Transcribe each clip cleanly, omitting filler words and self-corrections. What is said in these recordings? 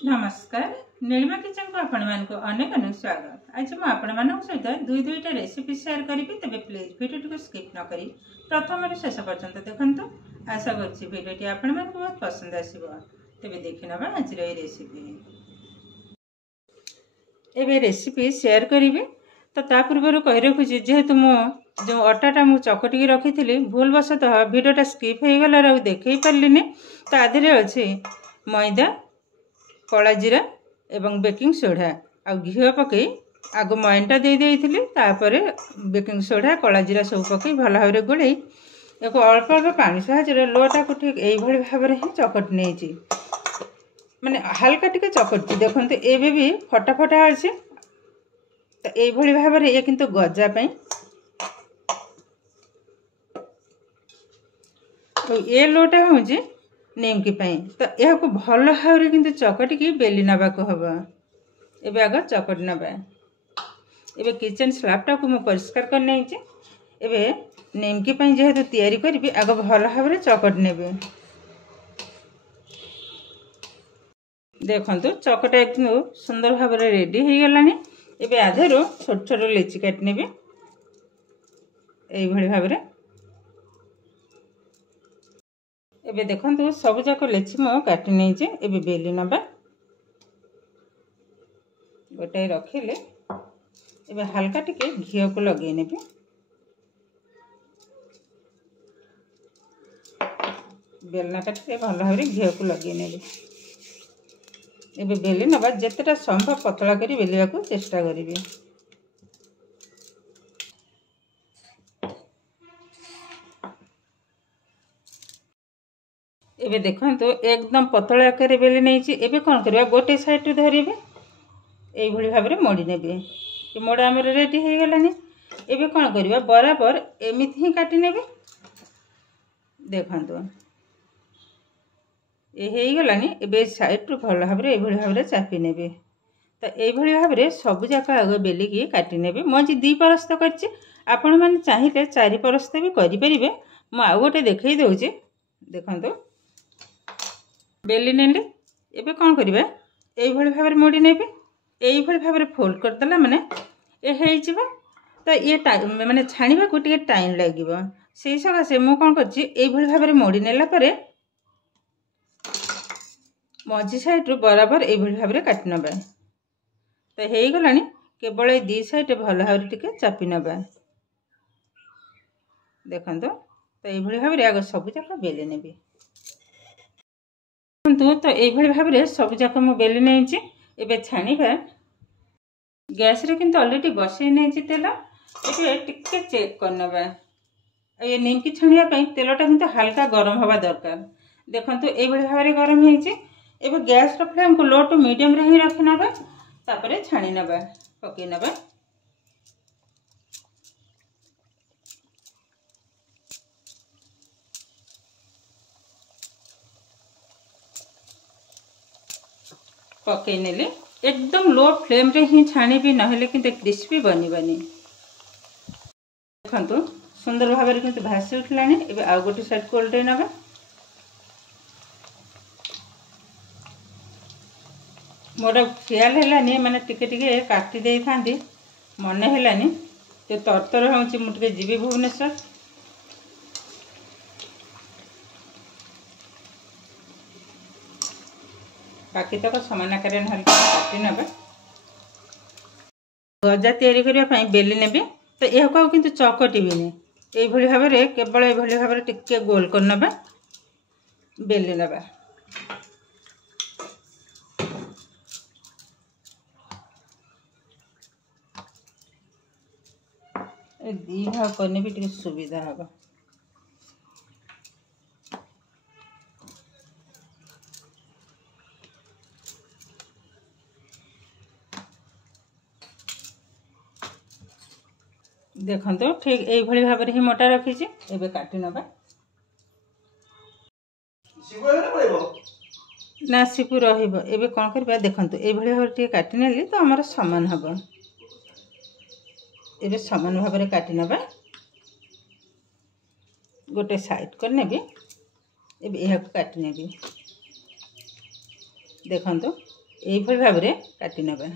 नमस्कार नीलिमा किचन को आपण मानक अनेक अनेक स्वागत। आज मुझे आपण मानक सहित दुईटा रेसिपी शेयर करी। तेज प्लीज वीडियो को स्किप न करी प्रथम शेष पर्यंत देखंतु। आशा करछि वीडियोटी आपण मानक बहुत पसंद आसीबो। तेबे देखि नबा आज रे रेसिपी। एबे रेसिपी शेयर करिवे तो ता पूर्व कहि रखुछि जेहेतु मो जो अटाटा मु चकटिकी रखी भूलवशतः वीडियोटा स्किप हो गला देखई पारलिनी। तो आधे अच्छे मैदा कला जीरा एवं बेकिंग सोडा आ घी पकई आग मयनटा दे देइथिली। तापर बेकिंग सोडा कला जीरा सब पकई भल भाव गोल एक अल्प अल्प पानी साहाଯ୍य लोटा को ठीक यही भाव में ही चकट नहीं माने हल्का टिके चकटची। देखते एबे भी फटा फटा अच्छे तो यही भाव में ये किंतु गजा पाई तो ये लोटा हूँ निमकी पाई। तो यह भल भाव में किंतु चकटिकी बेली नवा को हम एबे आग चकट नवा। एबे किचन स्लैबटा को मुझे परिष्कार कर नहीं एबे निमकी पाई जेहेतु तैयारी करी आग भल भाव में चकट नेबे। देखंतु चकटा एकदम सुंदर भाव में रेडी हो गलानी। एबे आधेरो छोट छोट लेची काट नेबे एई भाव में। एबे देखंतु सब जाक लेची मो काटी नहीं एबे बेली नबा गोटे रखिले। एबे हल्का टिके घी को लगे नेबे। बेलना काटे भल भाव में घी को लगे नेबे। एबे बेली नबा जेतेटा संभव पतला करी बेलिया को चेष्टा करिवे। एबे देखंतु एकदम पतला आकार बेली नहीं। एबे कौन करबा गोटे साइड रे धरिबे एई भली भाव में मोड़ी नेबे। ये मोड़ा हमर रेडी हो गलानी। एबे कौन करबा बराबर एमिति ही काटी नेबे। देखंतु ए हो गलानी। एबे साइड रो भल भाव में एई भली भाव में चापी नेबे। तो एई भली भाव में सब जाक आग बेली की काटी नेबे। मो आज 2 परस्त करछि आपण माने चाहिए 4 परस्त भी करि परिबे। मो आ गोटे देखै दउछि। देखंतु बेली नेले। एबे कौन करबा एई भली भाव में मोड़ी नेबे। एई भली भाव में फोल्ड कर देला माने ए हेइ जिवो। तो ये माने छाणीबा को टिके टाइम लागिवो सेही सकासे मु कोन करछि एई भली भाव में मोड़ी नेला परे मझी साइड रो बराबर एई भली भाव में काटि नबा। तो हेइ गलानी केवल ए 2 साइड भल भाव टिके चापी नबा। देखंतु तो एई भली भाव में आग सब जाक बेली नेबे। तो यही भाव में सब जाक मु बेली नहीं। एबे छाणीबा गैस रे किंतु ऑलरेडी बसई नहीं तेल। एबे टिके चेक करनबा ये निमकी छाणिया पई तेलटा किंतु हल्का गरम हवा दरकार। देखंतु एई भली भाव में गरम हेछि। एबे गैस रो फ्लेम को लो टू मीडियम रे ही रखनबा। तापरे छाणी नबा पकई नबा। पकई नेले एकदम लो फ्लेम रे ही छाणी भी नहेले किंतु क्रिस्पी बनिबानी। देखंतु सुंदर भाव में किंतु भासी उठलानी। एबे आ गोटे साइड को उल्टे नबा। मोर ख्याल हेलानी माने टिके टिके काटी देई थांदी मने हेलानी। तो तरतर होउची मु टिके जीवी भुवनेश्वर। बाकी तक समान आकार हल्का काटी नबा। गजा तैयारी करबा पई बेली नेबे। तो यह को किंतु चकटी भी नहीं एई भली भाव में केवल एई भली भाव में टिके गोल कर नबा बेली नबा। ए 2 भाव करने भी टिके सुविधा हबा। देखंतु ठीक एई भली भाव में ही मोटा रखी एबे काटी नबा। ना सिपु रहिबो। एबे कोन करबा देखंतु एई भली भाव टिके काटी नेली तो हमर समान हबो। एबे समान भाव में काटी नबा। गोटे साइड कर नेबी एबे यह काटी नेबी। देखंतु এইভাবে ভাବରେ কাଟି নেবা।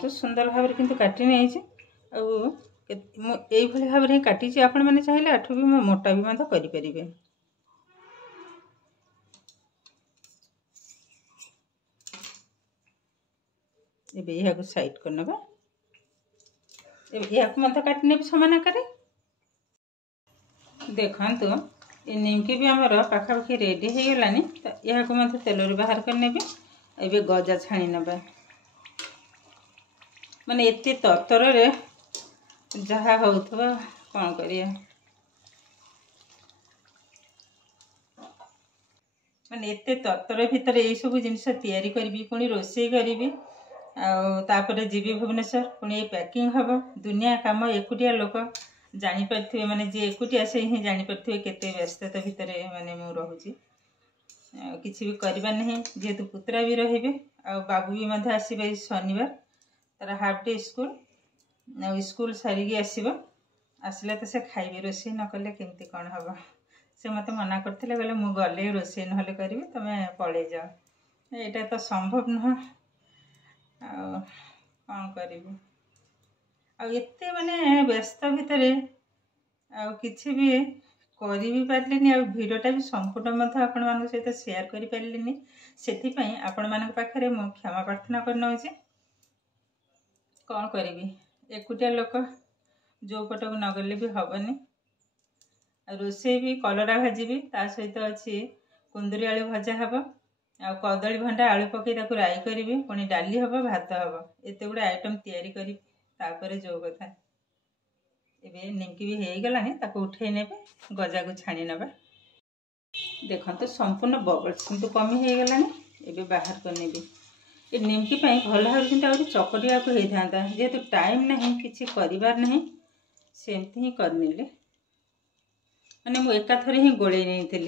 तो सुंदर भाव किंतु काटी नहीं आईभली भाव में काटी आपण मैंने चाहिए आठू भी मोटा भी मत करें। एबे यह को साइड करनबा। यह मत काटने समान आकार देखो ये निमकी भी आमर पाखापाखि रेडी हो गलानी। तो यह को मत तेल बाहर करने ए गजा छाणी नबा। माने एते तरतर रे जहा होथबा कौन करिया। माने एते तरतर भितर ये सब जिनिस तैयारी करी पुणी रोषे करी आपर जीवी भुवनेश्वर पुणी पैकिंग हम दुनिया काम एकुटिया लोक जापारे माने जी एकुटिया से ही जापारे केते व्यस्तता भितर माने मु रोची किसी भी करवा नहीं जेहेतु पुत्रा भी रे बाबू भी मध्य आसबे शनिवार तार हाफ डे स्कूल स्कूल सारिकी आसला तो से खाइबे रोषे न कले केमती कौन हम से मत मना करते गले मु गले रोषे ना करी तुम्हें पड़े जाओ यहाँ तो संभव नुह कौन करी आते माने व्यस्त भितर किसी भी करी भी पारे भिडटा भी संपूर्ण मत आपण मान सहित शेयर कर पारे से आपण मान पाखे मु क्षमा प्रार्थना करना कौन करी एकुटिया लोक जो पटक नगले भी हेनी रोषे भी कलरा भाजी ता सहित अच्छी कुंदरी आलू भजा हम आ कदली भंडा आलू पकई राई करी पुणी डाली हम भात हम एत गुड़ा आइटम तैयारी करी तापर जो कथा एबे निमकी भी हो गलानी ताको उठे ने गजा को छाणी नबा। देखो तो संपूर्ण बबल्स किंतु कमी हो गलानी एबे बाहर करने ये निमकी भल भाव कि चकटिया को होता जेहेतु टाइम नहीं किसी कर सेमती ही करने माने मु एका थरे ही गोले नहीं थी।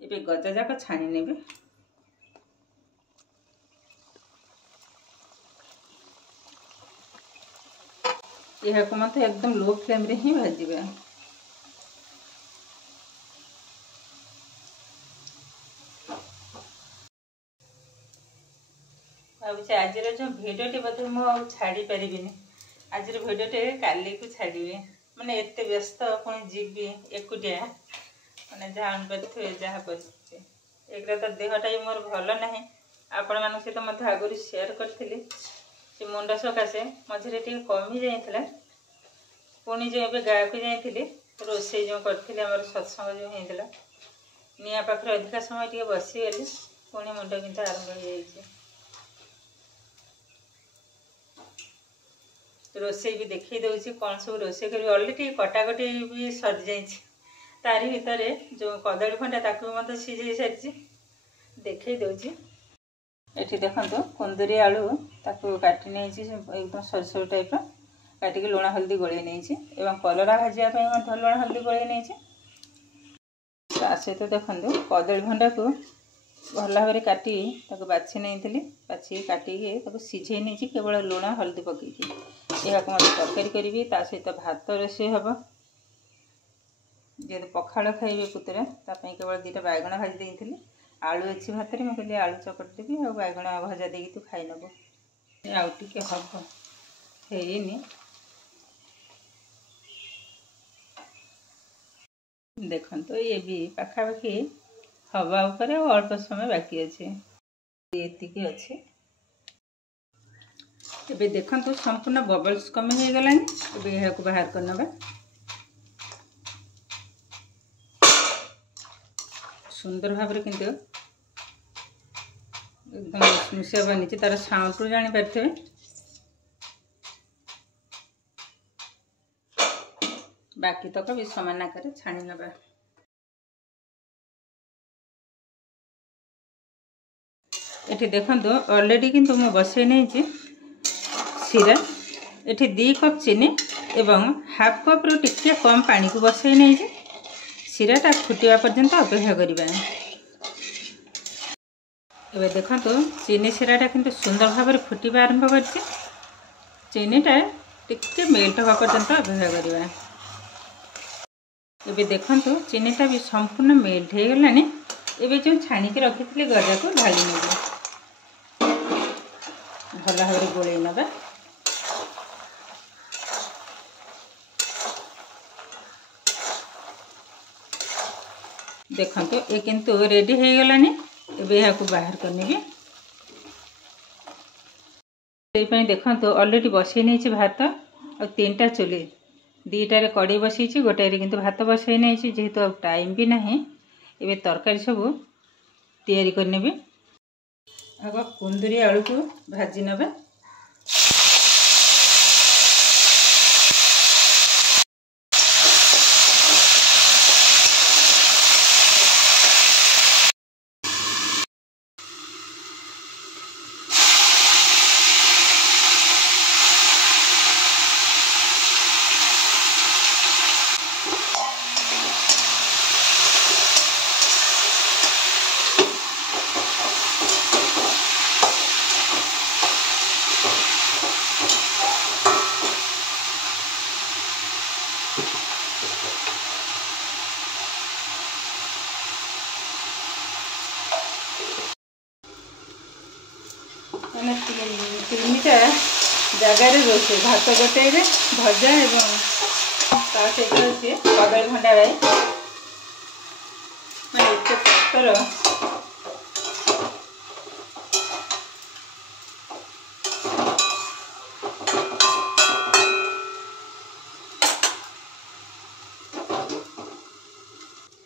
एबे गजा जाक छाणी नेबे यह को मत एकदम लो फ्लेम रे ही भाजिबे। आज जो भिडियोटी बोधे मुझे छाड़ी पारि आज भिडियोटे काली को छाड़ी माने एत व्यस्त पुणी जीवी एकुटिया मैंने जहाँ अनपारे जहाँ परिस्थिति एक तो देहटा भी मोर भल ना आपण मान सहित मत आगुरी शेयर करी मुंड सकाशे मझे टे कमी जाइए पुणी जो ए गाँव को जाइए रोषे जो करी आम सत्संग जो होता निआ पाखे अधिका समय टे बसीगली पुणी मुंड बिंधा आरंभ हो जाए। रोषे भी देखी दूसरी कौन सब रोषे कर अलरेडी कटाकटी भी सरी जाइए तारी भितर जो कदली भंडा ताकू मत सीझे सारी देखई दूसरी ये देखो कुंदरी आलू ताकू काटी नहीं एकदम सर सर टाइप काटिक लुण हल्दी गोले नहीं एवं कलरा भाजापी लुण हल्दी गोले नहीं सहित देखो कदली भंडा को भल भाव में काटी बाछी नहीं बाछी काटिकी सीझे नहीं केवल लुण हल्दी पकईकी यह मत तरकारी करी सहित भात रोषे हम जेहेतु पखाड़ खाइबे पुतरा तापाई केवल दुटा बैगण भाजी देती आलू अच्छी भात में कहली आलू चकट देवी आ बैगण भजा दे तू खाई नब आउ टे हम है देखो तो ये भी पाखापाखि हवा ऊपर अल्प समय बाकी अच्छे ये अच्छे एबे देखो तो संपूर्ण बबल्स कमी हो गलानी एबे यह को बाहर करनबा। सुंदर भाव में किंतु एकदम मुसिया बनी तार साउंड को जानी पारे बाकी तक भी समान आकार छाणी नबा। ये देखो ऑलरेडी किंतु मु बसई नहीं सीरा ये 2 कप चीनी एवं हाफ कप रू टिके कम पानी को बसई नहीं सीराटा फुटिया पर्यंत अपेक्षा करवा। एबे देखंतु चीनी सिराटा किंतु सुंदर भाव फुटवा आरंभ करछि। चीनीटा टिके मेल्ट हवा पर्यंत अपेक्षा करवा। एबे देखंतु चीनीटा भी संपूर्ण मेल्ट हो गलानी। एबे जो छाणिक रखी गजा को ढाली नेबे भल भाव गोले नबा। देखंतु ए किंतु रेडी हो गलानी। एबे यहाँ को बाहर करनेबी। देखंतु ऑलरेडी बसई नहीं भात और 3टा चुली 2टारे कड़े बसई गोटे किंतु भात बसई नहीं जेहेतु अब टाइम भी नहीं। एबे तरकारी सब तैयारी करनेबी। आग कुंदुरी आलू को भाजी नबा। मैंने 3टा जगार रोसे भात गोटे भजा एवं सहित अच्छे कदली भंडा राई मैं एत पत्तर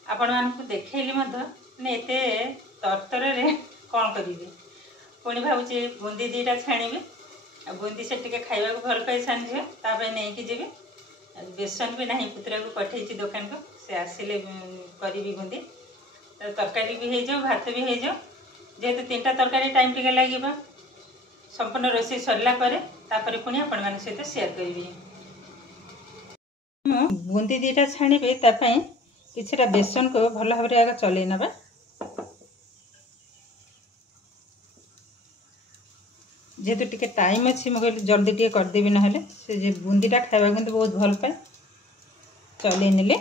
आपण मानक देखली मैंने एत तरतर कौन करी पुणी भावुची बुंदी 2टा छाणी आ बुंदी से टिके खाइबा को भल पाई सान झे तापे नहीं कि जीवी। बेसन भी नहीं पुतरा को पठेची दुकान को से आसिले करी बुंदी तरकारी भी हो भात भी हो जेहेतु 3टा तरकारी टाइम टिके लगे संपूर्ण रोषे सरला तापर पुणी आपण मान सहित शेयर करी। बुंदी 2टा छाणी किछटा बेसन को भल भाव आगे चलई नबा। जेहेतु टिके टाइम अच्छी मुझे जल्दी टिके करदेवी ना से जे बुंदीटा खावा किंतु बहुत भल पाए चलई नेले।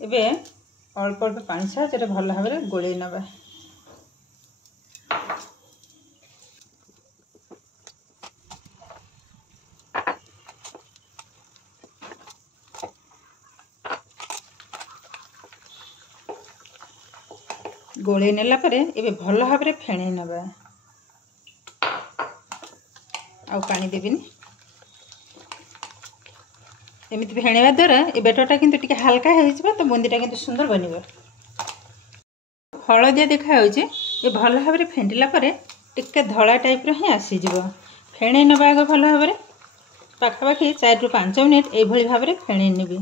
एबे अल्प अल्प पानी साहाय्य भल भाव गोलई नबा। गोले नेला परे एबे भल भाव फेणई नबा। आउ पानी देविनी। एमती फेणवा द्वारा ए बेटरटा किंतु टिके हल्का हो तो बुंदीटा किंतु सुंदर बनिबो। हलदिया देखा ये भल भाव फेंटिला परे टिके धला टाइप ही आसीजिवो। फेणई नबा आग भल भाव पाखापाखि 4 ରୁ 5 मिनिट ये भाव फेणई नेबी।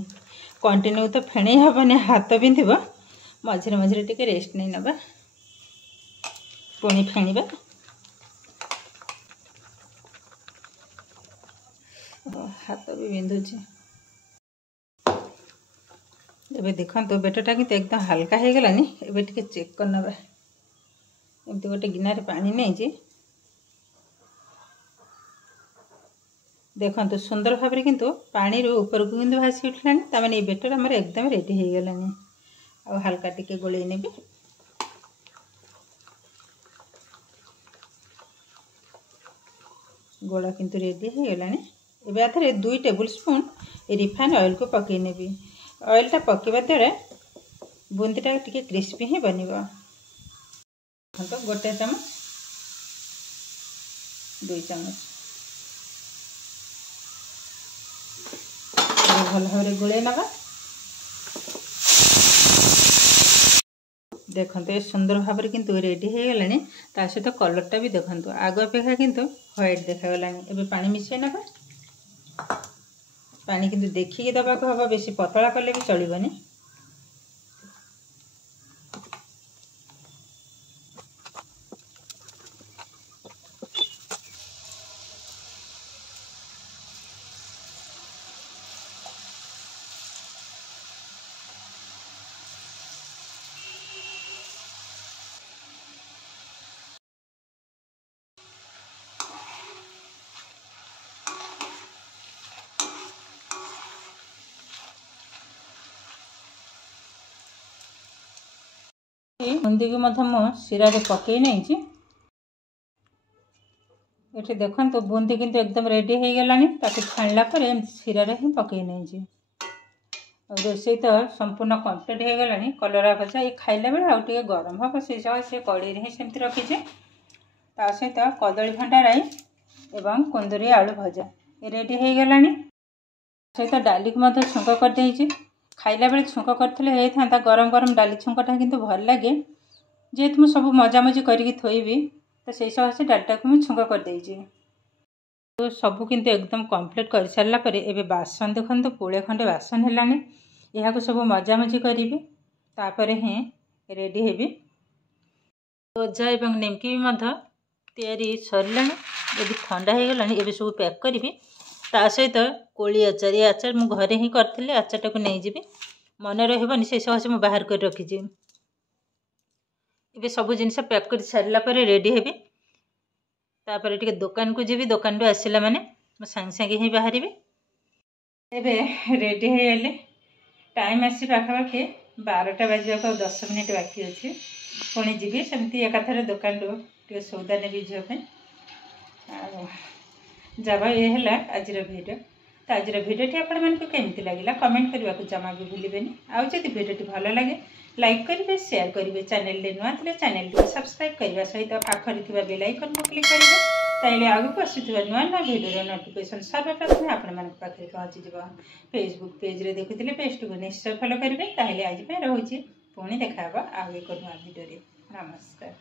कंटिन्यू तो फेणई हेनी हाथ बिंधिबो। मझे मझे टिके रेस्ट नहीं नबा पुणी फेणिबा। हाथ भी बिंधुची। एबे देखंतु बेटरटा किंतु एकदम हल्का हो गलानी। एबे टिके चेक कर नबा। एमती गोटे गिनारे पानी नहीं देखंतु सुंदर भाव किंतु पानी रो ऊपर को किंतु भासी उठलानी। तामाने ये बेटर हमर एकदम रेडी हो गलानी। आ हल्का टिके गोलई नेबी। गोला किंतु रेडी हो गलानी। एबे Athare 2 table spoon refine oil को पकई नेबी। ऑयलटा पकेबा द्वारा बुंदीटा टिके क्रिस्पी ही बनिबो। तो गोटे चमच 2 चमच भल भाव गोलई नबा। देखंतु ये सुंदर भाव किंतु रेडी हो गलानी। ता सहित कलरटा भी देखंतु आग अपेक्षा किंतु व्हाइट देखा गलानी। एबे पानी मिसई नबा। पानी किंतु देखिए दबा को हवा बेसी पतला कले भी चलिबनी। ये बुंदी की मु शिरा पकई नहीं। ये देखो तो बुंदी किंतु एकदम रेडी हो गला छाणला शिरार ही पकई नहीं। रोषे तो संपूर्ण कम्प्लीट हो गला। कलरा भजा ये खाइला बेले आउ टे गरम हम से से कड़े ही सेमती रखीचे। ता सहित कदली भंडा राई एवं कुंदरी आलू भजा ये रेडी हो गला। सहित डाली को छुंक करदे। खाइला बेले छुंक करते था गरम गरम डाली छुंकटा किंतु भल लगे। जेहेतु मुझे सब मजामजी करके थोइबी तो से से डालटा को मुझे छुंक करदे। तो सबू किंतु एकदम कंप्लीट कर सारा पर एबे बासन देखो पुले खंडे बासन है। यहाँ सब मजामजी करी तापर ही रेडी हेबी। गजा एवं निमकी भी तैयारी सरला। यदि ठंडा हो गला ये सब पैक करी। ता सहित कोली आचार ये आचार मु घरे ही करी आचारटा को नहीं जी मन रही से मुझे बाहर कर रखी। ये सब जिन पैक कर सारा पर रेडी हेबी। तापर टिके दुकान को जी दुकान भी आसला माने सांगे सांगे ही बाहर। एबे रेडी हो गले टाइम आसी पाखापाखि 12टा बजा 10 मिनिट बाकी अच्छे पुणी जी सेमती एकाथर दुकान टे सौदा ने झील जब ये है आज भिडियो। तो आज भिडियोटी आपमती लगे कमेंट करने को जमा भी भूलें। आउ जब भिडियोटी भल लगे लाइक करेंगे शेयर करेंगे। चैनल नुआ थे चैनल को सब्सक्राइब करने सहित पाखरे बेल आइकन को क्लिक करेंगे। ताइले आगक आसुवा नुआ नुआ भिडियो नोटिफिकेशन सर्वप्रथम आपण पाखे पहुँचीज। फेसबुक पेज रे देखुले पेज को निश्चय फॉलो करेंगे। ताइले आज रोचे पुणी देखा आउ एक नुआ भिडियो। नमस्कार।